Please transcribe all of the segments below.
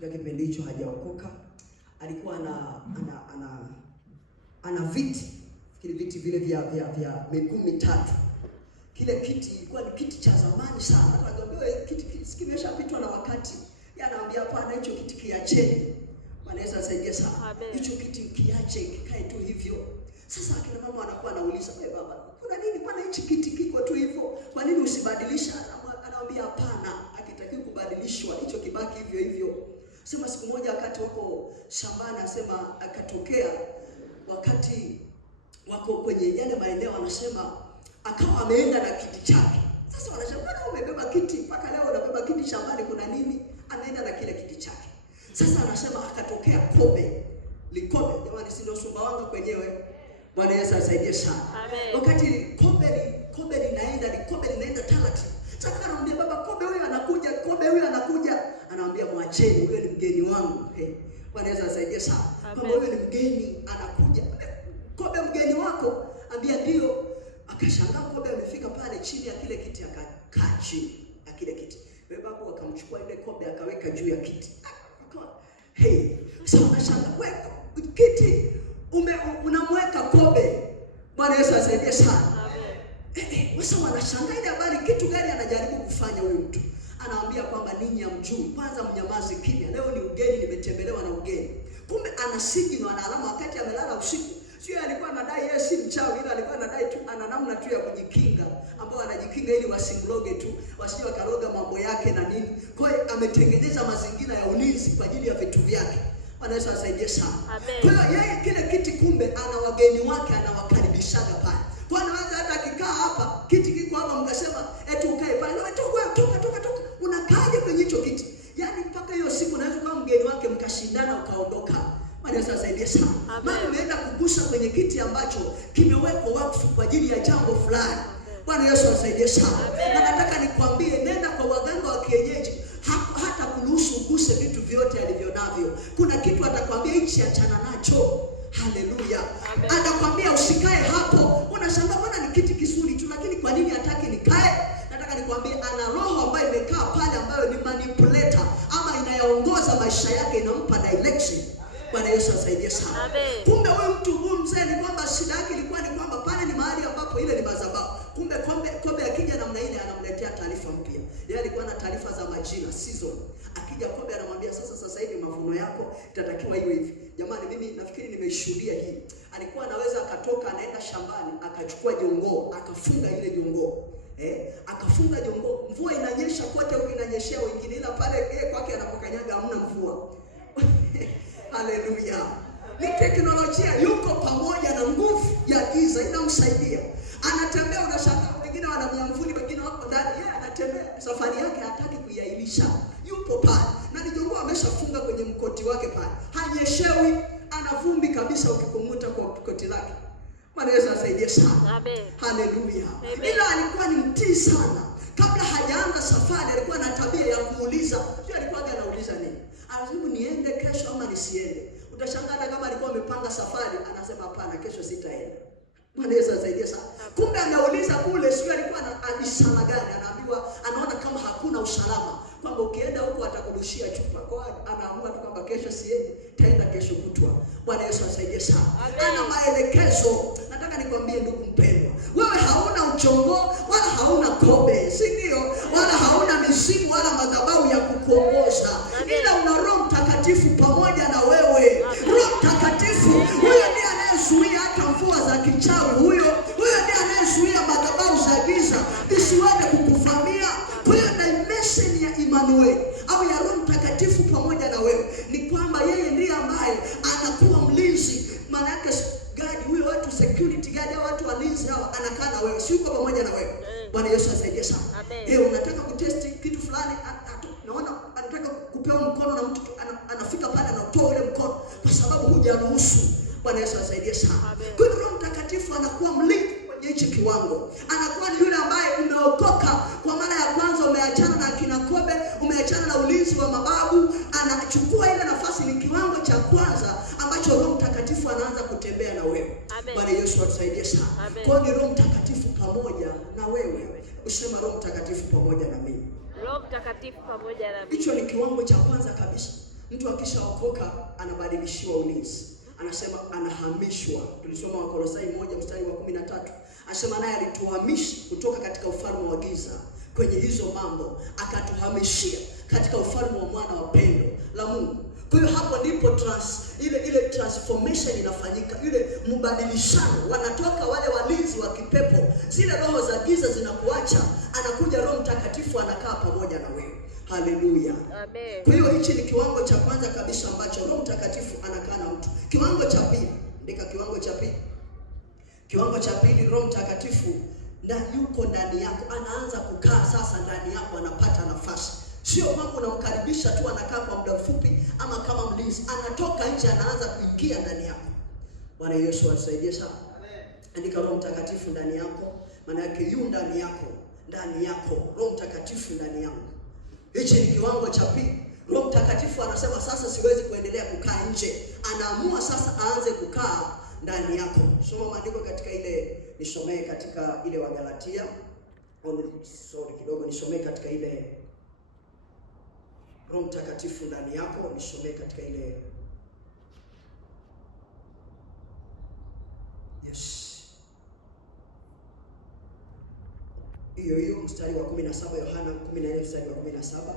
katika kipindi hicho hajaokoka. Alikuwa ana viti, viti vile vya miguu mitatu. Kile kiti ilikuwa ni kiti cha zamani sana. Hata angeambia kiti kimeshapitwa na wakati. Yeye anaambia hapana, hicho kiti kiacheni. Bwana Yesu asaidie sana. Hicho kiti kiache kikae tu hivyo. Sasa akina mama wanakuwa anauliza, "Wewe baba, kuna nini? Bwana hichi kiti kiko tu hivyo. Kwa nini usibadilisha?" Anaambia hapana, hakitakiwi kubadilishwa. Hicho kibaki hivyo hivyo. Sema siku moja wakati wako shambani, asema akatokea wakati wako kwenye yale maeneo, anasema akawa ameenda na kiti chake. Sasa wanasema, "Bwana umebeba kiti mpaka leo unabeba kiti shambani, kuna nini?" Ameenda na kile kiti chake. Sasa anasema akatokea kobe. Likobe, jamani, si ndio Sumbawanga kwenyewe. Bwana Yesu asaidie sana. Wakati kobe linaenda taratibu. Sasa anamwambia baba, kobe huyu anakuja. Anamwambia mwacheni, huyo ni mgeni wangu. Bwana Yesu asaidie sana. Kama huyo ni mgeni anakuja. Kobe mgeni wako? Ambia ndio. Akashangaa kobe amefika pale chini ya kile kiti, akakaa chini ya kile kiti. Babu akamchukua ile kobe akaweka juu ya kiti. Sasa anashangaa, wewe kiti unamweka kobe. Bwana Yesu asaidie sana. Sasa wanashangaa ile habari, kitu gani anajaribu kufanya huyu mtu? Anawaambia kwamba ninyi hamjui, kwanza mnyamaze kimya. Leo ni ugeni, nimetembelewa na ugeni. Kumbe ana signal na alama wakati amelala usiku. Sio alikuwa anadai yeye si mchawi, ila alikuwa anadai tu ana namna tu ya kujikinga, ambao anajikinga ili wasimloge tu, wasije wakaroga mambo yake na nini. Kwa hiyo ametengeneza mazingira ya ulinzi kwa ajili ya vitu vyake. Bwana Yesu asaidie sana. Kwa hiyo yeye kile kiti kumbe ana wageni wake, anawakaribishaga pale. Kwa nini hata akikaa hapa, kiti kiko hapa, mkasema eti ukae pale, wewe toka. Unakaaje kwenye hicho kiti? Yaani mpaka hiyo siku naweza kuwa mgeni wake, mkashindana ukaondoka. Bwana Yesu asaidie sana. Maana umeenda kugusa kwenye kiti ambacho kimewekwa wakfu kwa ajili ya jambo fulani. Bwana Yesu asaidie sana. Na nataka nikwambie, nenda kwa waganga wa kienyeji, hata kuruhusu uguse vitu vyote alivyo navyo. Kuna kitu atakwambia hichi achana nacho. Haleluya. Atakwambia usikae hapo. Unashangaa bwana ni kiti kizuri tu, lakini kwa nini hataki nikae? Nataka nikwambie ana roho ambayo imekaa pale, ambayo ni manipulator ama inayaongoza maisha yake, inampa direction. Bwana Yesu asaidie sana. Kumbe huyu mzee ni kwamba shida yake ilikuwa ni kwamba pale ni mahali ambapo ile ni madhabahu. Kumbe kobe akija namna ile anamletea taarifa mpya. Yeye alikuwa na taarifa za majina, season. Akija kobe anamwambia sasa hivi mavuno yako itatakiwa iwe hivi. Jamani, mimi nafikiri nimeshuhudia hii. Alikuwa anaweza akatoka anaenda shambani, akachukua jongoo, akafunga ile jongoo. Akafunga jongoo. Mvua inanyesha kote huko, inanyeshia wengine, ila pale kwake anapokanyaga hamna mvua. Haleluya. Ni teknolojia, yuko pamoja na nguvu ya giza inamsaidia. Anatembea, unashangaa wengine wana miamvuli, wengine wako ndani, yeye anatembea. Safari yake hataki kuiahirisha. Yupo pale. Na nijongoo ameshafunga kwenye mkoti wake pale. Hanyeshewi, ana vumbi kabisa ukikumuta kwa koti lake. Bwana Yesu asaidie sana. Amen. Haleluya. Ila alikuwa ni mtii sana. Kabla hajaanza safari alikuwa na tabia ya kuuliza. Sio alikuwa anauliza nini? Anasema niende kesho ama nisiende. Utashangaa kama alikuwa amepanga safari, anasema hapana, kesho sitaenda. Bwana Yesu asaidie sana. Kumbe anauliza kule, sio alikuwa anabishana gani? Anaambiwa, anaona kama hakuna usalama, kwamba ukienda huko atakurushia chupa. Kwa anaamua tu kwamba kesho siendi, taenda kesho kutwa. Bwana Yesu asaidie sana. Ana maelekezo. Nataka nikwambie ndugu mpendwa, wewe hauna uchongo wala hauna kobe, si ndio? Wala hauna mizimu wala madhabahu ya kukuongoza. Ila una Roho Mtakatifu pamoja na wewe. Roho Mtakatifu huyo ndiye anayezuia hata mvua za kichawi. Huyo ndiye anayezuia madhabahu za giza zisiweze kukuvamia. Kwa hiyo dimension ya Emmanuel au ya Roho Mtakatifu pamoja na wewe ni kwamba yeye ndiye ambaye anakuwa mlinzi. Maana yake guard, huyo watu security guard, hao watu walinzi hao, anakaa na wewe, si yuko pamoja na wewe. Bwana Yesu asaidie sana. Unataka kutesti kitu fulani, naona anataka kupewa mkono na mtu, anafika pale anatoa ule mkono kwa sababu hujaruhusu. Bwana Yesu asaidie sana. Kwa hiyo Roho Mtakatifu anakuwa mlinzi kwenye hicho kiwango. Anakuwa ni yule ambaye umeokoka kwa mara ya kwanza, umeachana na kina kobe, umeachana na ulinzi wa mababu, anachukua ile nafasi. Ni kiwango cha kwanza ambacho Roho Mtakatifu anaanza kutembea na wewe. Bwana Yesu atusaidie sana. Kwa hiyo Roho Mtakatifu pamoja na wewe. Usema Roho Mtakatifu pamoja na mimi. Roho Mtakatifu pamoja na mimi. Hicho ni kiwango cha kwanza kabisa. Mtu akishaokoka anabadilishiwa ulinzi. Anasema anahamishwa. Tulisoma Wakolosai 1:13. Anasema naye alituhamisha kutoka katika ufalme wa giza kwenye hizo mambo, akatuhamishia katika ufalme wa mwana wa pendo la Mungu. Kwa hiyo hapo ndipo ile transformation inafanyika, ile mbadilishano. Wanatoka wale walinzi wa kipepo, zile roho za giza zinakuacha, anakuja Roho Mtakatifu anakaa pamoja na wewe. Haleluya. Amen. Kwa hiyo hichi ni kiwango cha kwanza kabisa ambacho Roho Mtakatifu anakaa na mtu. Kiwango cha pili, ndika kiwango cha pili. Kiwango cha pili, Roho Mtakatifu yuko ndani yako, anaanza kukaa sasa ndani yako, anapata nafasi. Sio kwamba unamkaribisha tu anakaa kwa muda mfupi ama kama mlinzi, anatoka nje anaanza kuingia ndani yako. Bwana Yesu asaidie sana. Amen. Andika Roho Mtakatifu ndani yako, maana yake yu ndani yako, ndani yako, Roho Mtakatifu ndani yako. Hichi ni kiwango cha pili. Roho Mtakatifu anasema sasa siwezi kuendelea kukaa nje. Anaamua sasa aanze kukaa ndani yako. Soma maandiko katika ile, nisomee katika ile Wagalatia. Nisomee katika ile Roho Mtakatifu ndani yako, nisomee katika ile hiyo mstari wa 17, Yohana 14 mstari wa 17.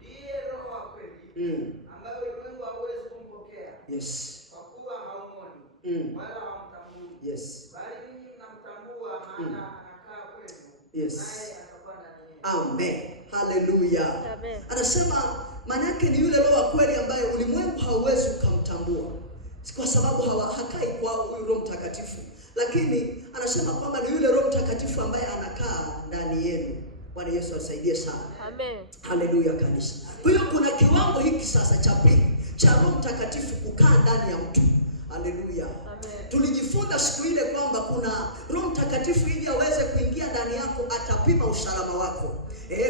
Ndiye Roho wa kweli, ambaye ulimwengu hauwezi kumpokea. Yes. Kwa kuwa haumoni wala hamtambui. Yes. Bali ninyi mnamtambua, maana anakaa kwenu. Yes. Naye atakuwa ndani yenu. Amen. Haleluya. Amen. Anasema maana yake ni yule Roho wa kweli ambaye ulimwengu hauwezi ukamtambua, kwa sababu hakai kwa Roho Mtakatifu. Lakini anasema kwamba ni yule Roho Mtakatifu ambaye anakaa ndani yenu. Bwana Yesu asaidie sana. Amen. Haleluya kanisa. Kwa hiyo kuna kiwango hiki sasa cha pili cha Roho Mtakatifu kukaa ndani ya mtu. Haleluya. Amen. Tulijifunza siku ile kwamba kuna Roho Mtakatifu ili aweze kuingia ndani yako atapima usalama wako.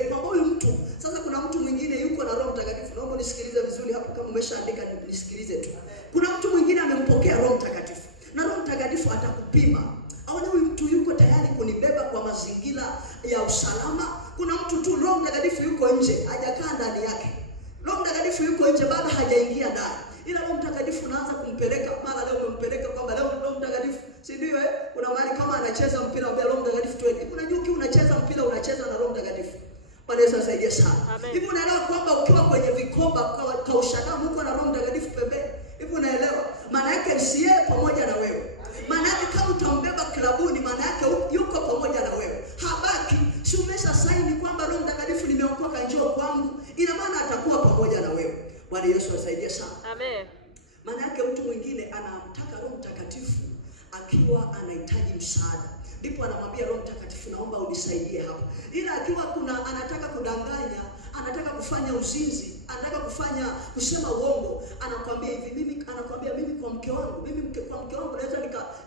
Kwa huyu mtu sasa, kuna mtu mwingine yuko na Roho Mtakatifu. Naomba nisikilize vizuri hapo, kama umeshaandika nisikilize tu. Kuna mtu mwingine amempokea Roho Mtakatifu, na Roho Mtakatifu atakupima. Aone huyu mtu yuko tayari kunibeba kwa mazingira ya usalama. Kuna mtu tu Roho Mtakatifu yuko nje, hajakaa ndani yake. Roho Mtakatifu yuko nje, bado hajaingia ndani. Ila Roho Mtakatifu unaanza kumpeleka, mara leo umempeleka kwamba leo Roho Mtakatifu, si ndio kuna mahali kama anacheza mpira ambia Roho Mtakatifu twende. Unajua unacheza mpira unacheza na Roho Mtakatifu. Bwana Yesu asaidie sana. Hivi unaelewa kwamba ukiwa kwenye vikoba kwa ushadamu uko na Roho Mtakatifu pembeni? Hivi unaelewa? Maana yake si yeye pamoja na wewe. Maana yake kama utambeba klabuni, maana yake yuko pamoja na wewe. Habaki, si umesha saini kwamba Roho Mtakatifu nimeokoka, njoo kwangu. Ina maana atakuwa pamoja na wewe. Bwana Yesu asaidie sana. Amen. Maana yake mtu mwingine anamtaka Roho Mtakatifu akiwa anahitaji msaada. Ndipo anamwambia Roho Mtakatifu, naomba unisaidie hapa. Ila akiwa anataka kudanganya, anataka kufanya uzinzi, anataka kusema uongo, anakuambia hivi, anakuambia mimi kwa mke wangu naweza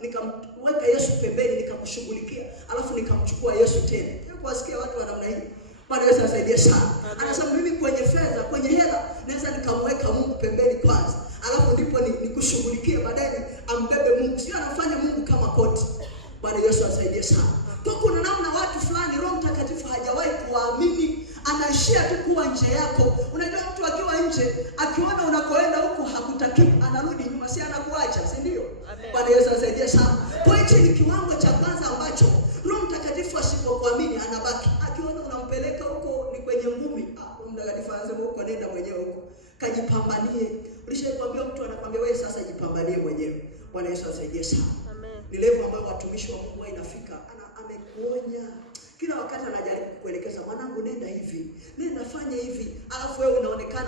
nikamweka Yesu pembeni nikamshughulikia, alafu nikamchukua Yesu tena. Kuwasikia watu wa namna hii. Bwana Yesu asaidie sana. Anasema mimi kwenye fedha, kwenye hela naweza nikamweka Mungu pembeni kwanza, alafu ndipo nikushughulikie baadaye ambebe Mungu. Sio anafanya Mungu kama koti. Bwana Yesu asaidie sana. Kwa kuna namna watu fulani Roho Mtakatifu hajawahi kuamini, anaishia tu kuwa nje yako. Unajua mtu akiwa nje, akiona unakoenda huko hakutaki, anarudi nyuma, si anakuacha, si ndio? Bwana Yesu asaidie sana. Kwa hiyo ni kiwango cha kwanza ambacho Roho Mtakatifu asipokuamini anabaki. Akiona unampeleka huko ni kwenye ngumi, Roho Mtakatifu anasema huko nenda mwenyewe huko. Kajipambanie. Ulishakwambia mtu anakuambia wewe sasa jipambanie mwenyewe. Bwana Yesu asaidie sana. Ni level ambayo watumishi wa Mungu inafika. Amekuonya kila wakati, anajaribu kukuelekeza, mwanangu nenda hivi, nenda fanya hivi. Alafu wewe unaonekana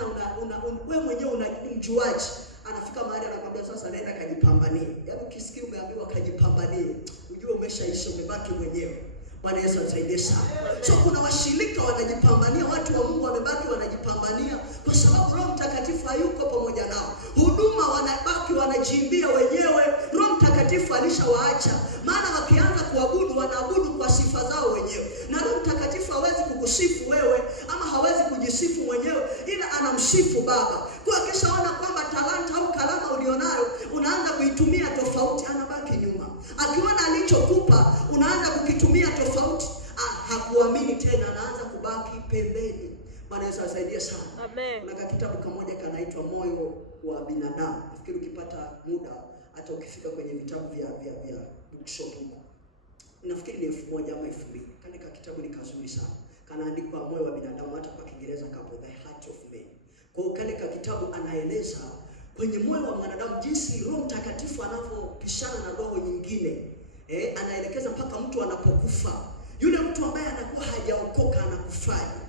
wewe mwenyewe unamjuaji. Anafika mahali anakuambia sasa nenda kajipambanie. Yaani ukisikia umeambiwa kajipambanie, ujue umeshaisha, umebaki mwenyewe. Bwana Yesu asaidie sana. So kuna washirika wanajipambania, watu wa Mungu wamebaki wanajipambania kwa sababu Roho Mtakatifu hayuko pamoja nao. Huduma wanabaki wanajimbia wenyewe. Roho Mtakatifu alishawaacha. Maana wakianza kuabudu wanaabudu kwa sifa zao wenyewe. Na Roho Mtakatifu hawezi kukusifu wewe ama hawezi kujisifu mwenyewe, ila anamsifu Baba. Kwa kishaona kwamba talanta au kalama ulionayo unaanza kuitumia tofauti, anabaki nyuma. Akiona alichokupa unaanza pembeni. Bwana Yesu asaidie sana. Amen. Kuna kitabu kimoja kanaitwa Moyo wa Binadamu. Nafikiri ukipata muda hata ukifika kwenye vitabu vya bookshop huko, nafikiri ni 1000 ama 2000. Kale kitabu ni kazuri sana. Kanaandikwa Moyo wa Binadamu, hata kwa Kiingereza kapo The Heart of Man. Kwa hiyo kale kitabu anaeleza kwenye moyo wa mwanadamu jinsi Roho Mtakatifu anavyopishana na roho nyingine. Anaelekeza mpaka mtu anapokufa. Yule mtu ambaye anakuwa hajaokoka anakufaje?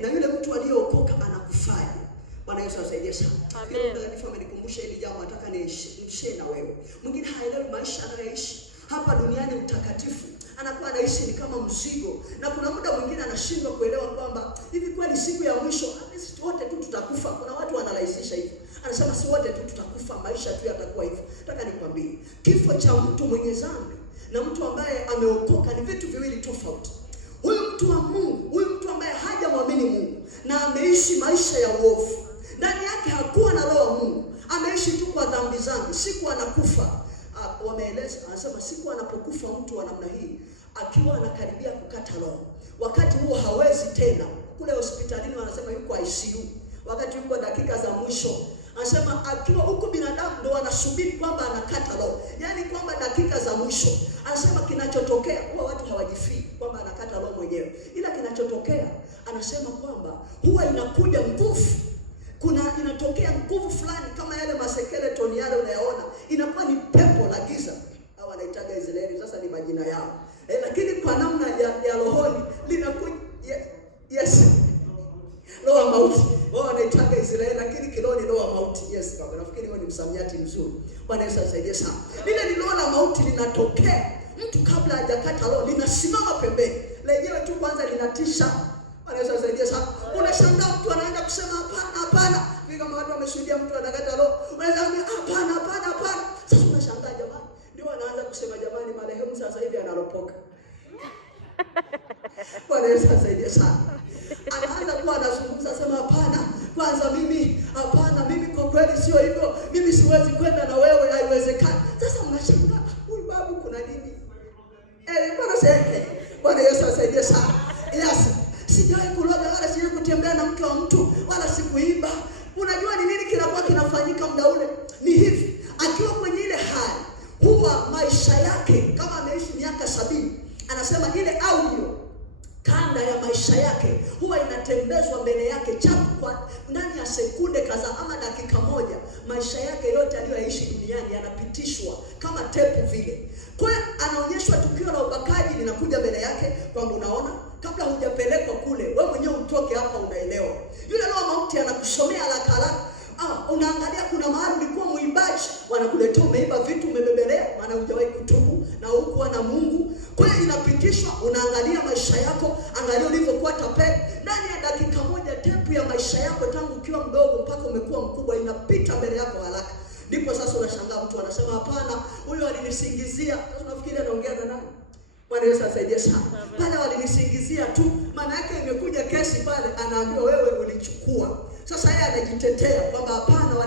Na yule mtu aliyeokoka anakufaje? Bwana Yesu asaidie sana. Roho Mtakatifu amenikumbusha hili jambo, nataka nishare na wewe. Mwingine haelewi maisha anayoishi hapa duniani. Mtakatifu anakuwa anaishi ni kama mzigo, na kuna muda mwingine anashindwa kuelewa kwamba hivi kweli siku ya mwisho sisi wote tu tutakufa. Kuna watu wanarahisisha hivi, anasema si wote tu tutakufa, maisha tu yatakuwa hivyo. Nataka nikwambie, kifo cha mtu mwenye dhambi na mtu ambaye ameokoka ni vitu viwili tofauti. Huyu mtu wa Mungu, huyu mtu ambaye hajamwamini Mungu na ameishi maisha ya uovu, ndani yake hakuwa na roho wa Mungu, ameishi tu kwa dhambi, siku anakufa. Wameeleza, anasema siku anapokufa mtu wa namna hii, akiwa anakaribia kukata roho, wakati huo hawezi tena. Kule hospitalini wanasema yuko ICU, wakati yuko dakika za mwisho. Anasema akiwa huko binadamu ndo wanasubiri kwamba anakata roho, yaani kwamba dakika za mwisho. Anasema kinachotokea, huwa watu hawajifii kwamba anakata roho mwenyewe, ila kinachotokea anasema kwamba huwa inakuja nguvu. Inatokea nguvu fulani kama yale maskeleton yale unayaona, inakuwa ni pepo la giza, au wanaitaga Israeli, sasa ni majina yao. Lakini kwa namna ya rohoni linakuja yes, roho ya mauti. Wao wanaitaga Israeli, lakini kiloni roho ya mauti. Yes, baba, nafikiri wewe ni msamiati mzuri. Bwana Yesu asaidie sana. Lile ni roho la mauti linatokea mtu kabla hajakata roho, linasimama pembeni. Lenyewe tu kwanza linatisha. Bwana Yesu asaidie sana. Unashangaa mtu anaenda kusema hapana. Ni kama watu wameshuhudia mtu anakata roho, wanaambia hapana. Sasa unashangaa jamani, ndio anaanza kusema jamani, marehemu sasa hivi analopoka. Bwana Yesu asaidie sana. Anaanza kuwa anazungumza, sema kwanza mimi kwa kweli sio hivyo, mimi siwezi kwenda na wewe, haiwezekani. Sasa mnashangaa huyu babu kuna nini? Bwana Yesu asaidie sana. Yes, sijawahi kuloga wala sijawahi kutembea na mke wa mtu wala sikuiba. Unajua ni nini kinakuwa kinafanyika muda ule? Ni hivi, akiwa kwenye ile hali, huwa maisha yake kama ameishi miaka 70, anasema ile audio kanda ya maisha yake huwa inatembezwa mbele yake chapu kwa ndani ya sekunde kadhaa ama dakika moja. Maisha yake yote aliyoishi duniani yanapitishwa kama tepu vile. Kwa hiyo anaonyeshwa tukio la ubakaji linakuja mbele yake, kwamba unaona, kabla hujapelekwa kule, wewe mwenyewe utoke hapa, unaelewa. Yule roho mauti anakusomea haraka. Unaangalia kuna mahali ulikuwa muibaji, wanakuletea umeiba vitu, umebebelea, maana hujawahi kutubu na hukuwa na Mungu. Kwa hiyo inapitishwa, unaangalia maisha yako, angalia ulivyokuwa tapeli. Ndani ya dakika moja tepu ya maisha yako tangu ukiwa mdogo mpaka umekuwa mkubwa inapita mbele yako haraka. Ndipo sasa unashangaa mtu anasema hapana, huyo alinisingizia. Sasa unafikiri anaongea na nani? Bwana Yesu asaidie sana. Pale walinisingizia tu, maana yake imekuja kesi pale, anaambiwa wewe ulichukua. Sasa yeye anajitetea kwamba hapana.